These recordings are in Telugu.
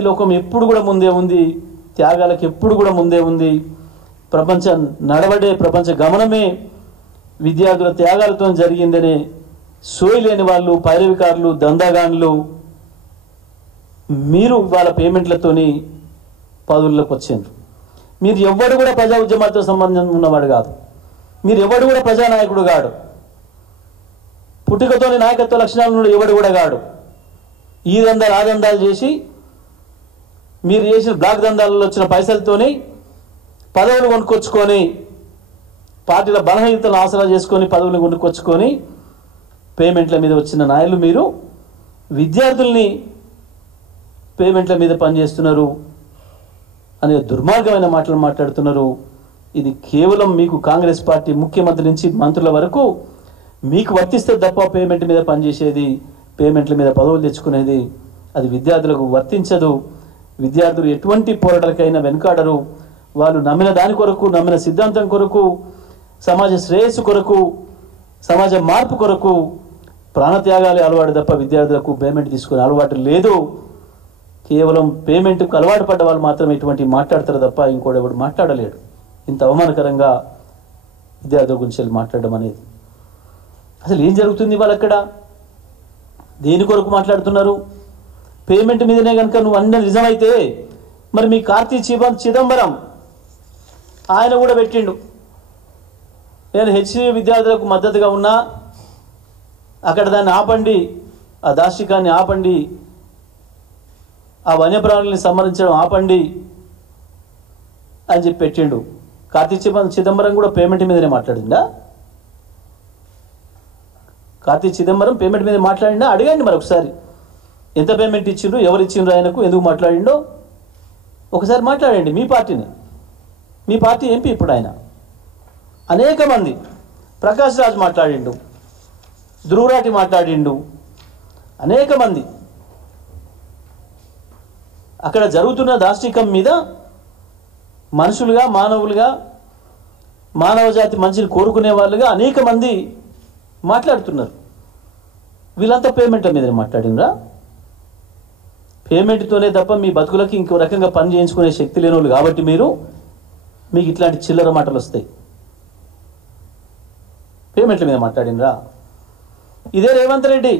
లోకం ఎప్పుడు కూడా ముందే ఉంది, త్యాగాలకు ఎప్పుడు కూడా ముందే ఉంది. ప్రపంచ నడవడే ప్రపంచ గమనమే విద్యార్థుల త్యాగాలతో జరిగిందనే సోయలేని వాళ్ళు, పైరవికారులు, దందాగాన్లు మీరు వాళ్ళ పేమెంట్లతోని పదవుల్లోకి వచ్చారు. మీరు ఎవ్వడు కూడా ప్రజా ఉద్యమాలతో సంబంధం ఉన్నవాడు కాదు. మీరు ఎవడు కూడా ప్రజానాయకుడు కాడు. పుట్టుకతోని నాయకత్వ లక్షణాలు ఎవడు కూడా కాడు. ఈ దందాలు ఆ దందాలు చేసి మీరు చేసిన బ్లాక్ దందాలలో వచ్చిన పైసలతోని పదవులు కొనుక్కొచ్చుకొని, పార్టీల బలహీనతలను ఆసరా చేసుకొని పదవులు కొనుక్కొచ్చుకొని పేమెంట్ల మీద వచ్చిన నాయకులు మీరు విద్యార్థుల్ని పేమెంట్ల మీద పనిచేస్తున్నారు అనే దుర్మార్గమైన మాటలు మాట్లాడుతున్నారు. ఇది కేవలం మీకు కాంగ్రెస్ పార్టీ ముఖ్యమంత్రి నుంచి మంత్రుల వరకు మీకు వర్తిస్తే తప్ప పేమెంట్ మీద పనిచేసేది, పేమెంట్ల మీద పదవులు తెచ్చుకునేది అది విద్యార్థులకు వర్తించదు. విద్యార్థులు ఎటువంటి పోరాటాలకైనా వెనుకాడరు. వాళ్ళు నమ్మిన దాని కొరకు, నమ్మిన సిద్ధాంతం కొరకు, సమాజ శ్రేయస్సు కొరకు, సమాజ మార్పు కొరకు ప్రాణత్యాగాలే అలవాటు తప్ప విద్యార్థులకు పేమెంట్ తీసుకునే అలవాటు లేదు. కేవలం పేమెంట్కు అలవాటు పడ్డ వాళ్ళు మాత్రమే ఇటువంటి మాట్లాడతారు తప్ప ఇంకోడెవడు మాట్లాడలేడు. ఇంత అవమానకరంగా విద్యార్థుల గురించి మాట్లాడడం అనేది అసలు ఏం జరుగుతుంది? వాళ్ళు అక్కడ దేని కొరకు మాట్లాడుతున్నారు? పేమెంట్ మీదనే కనుక నువ్వు అన్నది నిజమైతే మరి మీ కార్తీ చిదంబరం ఆయన కూడా పెట్టిండు, నేను హెచ్సి విద్యార్థులకు మద్దతుగా ఉన్నా, అక్కడ దాన్ని ఆపండి, ఆ దాష్టికాన్ని ఆపండి, ఆ వన్యప్రాణుల్ని సంహరించడం ఆపండి అని చెప్పి పెట్టిండు. కార్తీ చిదంబరం కూడా పేమెంట్ మీదనే మాట్లాడిందా? కార్తీ చిదంబరం పేమెంట్ మీద మాట్లాడిందా? అడగండి మరి ఒకసారి. ఎంత పేమెంట్ ఇచ్చిండ్రు, ఎవరు ఇచ్చిండ్రు, ఆయనకు ఎందుకు మాట్లాడిండో ఒకసారి మాట్లాడండి. మీ పార్టీని, మీ పార్టీ ఎంపీ ఇప్పుడు ఆయన అనేక మంది, ప్రకాష్ రాజ్ మాట్లాడిండు, ధ్రువరాటి మాట్లాడిండు, అనేక మంది అక్కడ జరుగుతున్న దాష్టికం మీద మనుషులుగా, మానవులుగా, మానవ జాతి మంచిని కోరుకునే వాళ్ళుగా అనేక మంది మాట్లాడుతున్నారు. వీళ్ళంతా పేమెంట్ల మీద మాట్లాడినరా? పేమెంట్తోనే తప్ప మీ బతుకులకి ఇంకో రకంగా పని చేయించుకునే శక్తి లేని వాళ్ళు కాబట్టి మీకు ఇట్లాంటి చిల్లర మాటలు వస్తాయి. పేమెంట్ల మీద మాట్లాడినరా? ఇదే రేవంత్ రెడ్డి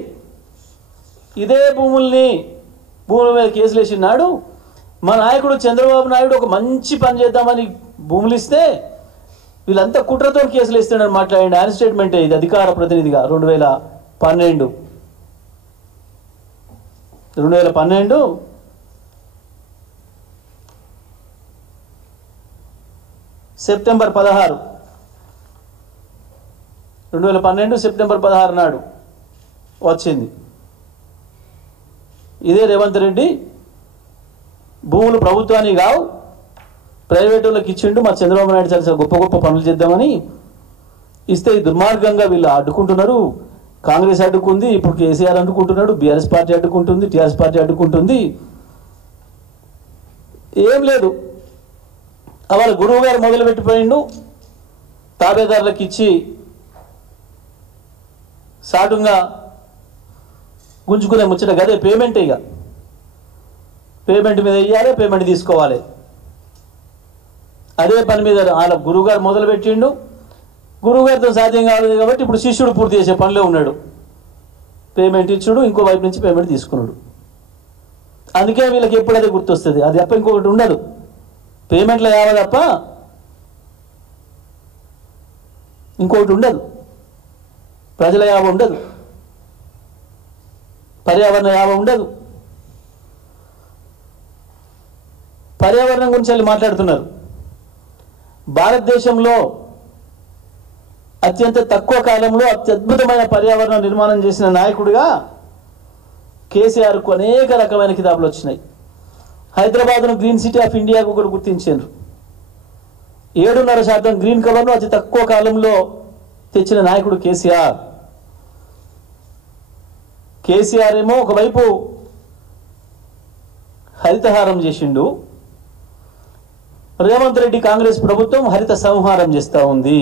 ఇదే భూముల మీద కేసులు వేసినాడు. మా నాయకుడు చంద్రబాబు నాయుడు ఒక మంచి పని చేద్దామని భూములు ఇస్తే వీళ్ళంతా కుట్రతో కేసులు ఇస్తున్నాడు మాట్లాడండి. ఆయన స్టేట్మెంటే ఇది, అధికార ప్రతినిధిగా 2012 సెప్టెంబర్ 16 నాడు వచ్చింది. ఇదే రేవంత్ రెడ్డి భూములు ప్రభుత్వానికి కావు, ప్రైవేట్ వాళ్ళకి ఇచ్చిండు, మా చంద్రబాబు నాయుడు చాలా గొప్ప గొప్ప పనులు చేద్దామని ఇస్తే ఈ దుర్మార్గంగా వీళ్ళు అడ్డుకుంటున్నారు. కాంగ్రెస్ అడ్డుకుంది, ఇప్పుడు కేసీఆర్ అడ్డుకుంటున్నాడు, బీఆర్ఎస్ పార్టీ అడ్డుకుంటుంది, టీఆర్ఎస్ పార్టీ అడ్డుకుంటుంది. ఏం లేదు, వాళ్ళ గురువు గారు మొదలుపెట్టిపోయిండు, తాబేదారులకు ఇచ్చి సాటుగా గుంజుకునే ముచ్చట గదే పేమెంట్. ఇక పేమెంట్ మీద ఇవ్వాలి, పేమెంట్ తీసుకోవాలి. అదే పని మీద వాళ్ళ గురువుగారు మొదలుపెట్టిండు. గురువుగారితో సాధ్యం కాలేదు కాబట్టి ఇప్పుడు శిష్యుడు పూర్తి చేసే పనిలో ఉన్నాడు. పేమెంట్ ఇచ్చుడు, ఇంకో వైపు నుంచి పేమెంట్ తీసుకున్నాడు. అందుకే వీళ్ళకి ఎప్పుడు అదే గుర్తొస్తుంది. అది తప్ప ఇంకొకటి ఉండదు. పేమెంట్లో యావ తప్ప ఇంకొకటి ఉండదు. ప్రజల యావ ఉండదు, పర్యావరణ యావ ఉండదు. పర్యావరణం గురించి మాట్లాడుతున్నారు. భారతదేశంలో అత్యంత తక్కువ కాలంలో అత్యద్భుతమైన పర్యావరణ నిర్మాణం చేసిన నాయకుడిగా కేసీఆర్కు అనేక రకమైన కితాబులు వచ్చినాయి. హైదరాబాద్ను గ్రీన్ సిటీ ఆఫ్ ఇండియాకు కూడా గుర్తించారు. 7.5% గ్రీన్ కవర్ను అతి తక్కువ కాలంలో తెచ్చిన నాయకుడు కేసీఆర్. కేసీఆర్ ఏమో ఒకవైపు హరితహారం చేసిండు, రేవంత్ రెడ్డి కాంగ్రెస్ ప్రభుత్వం హరిత సంహారం చేస్తూ ఉంది.